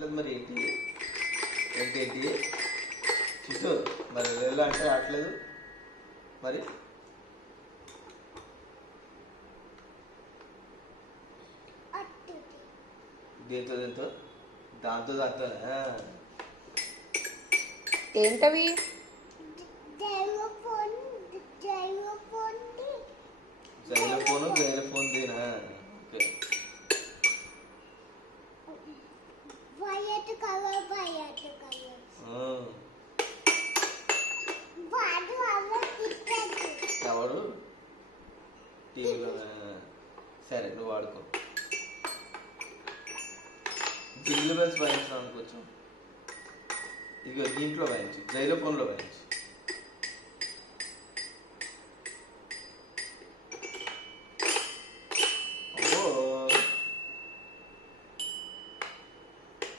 రావట్లేదు మరి ఏంటి ఏంటి ఏంటి చిట్టు మరి ఎలా అంటే రావట్లేదు మరి దీంతో దీంతో దాంతో దాంతో ఏంటవి? జైలోఫోన్ దీనా ఓకే ఎవడు టీవీలో సరే నువ్వు వాడుకో జిల్లు బెల్స్ వాయించడం అనుకోవచ్చు ఇక దీంట్లో వాయించు జైలోఫోన్లో వాయించు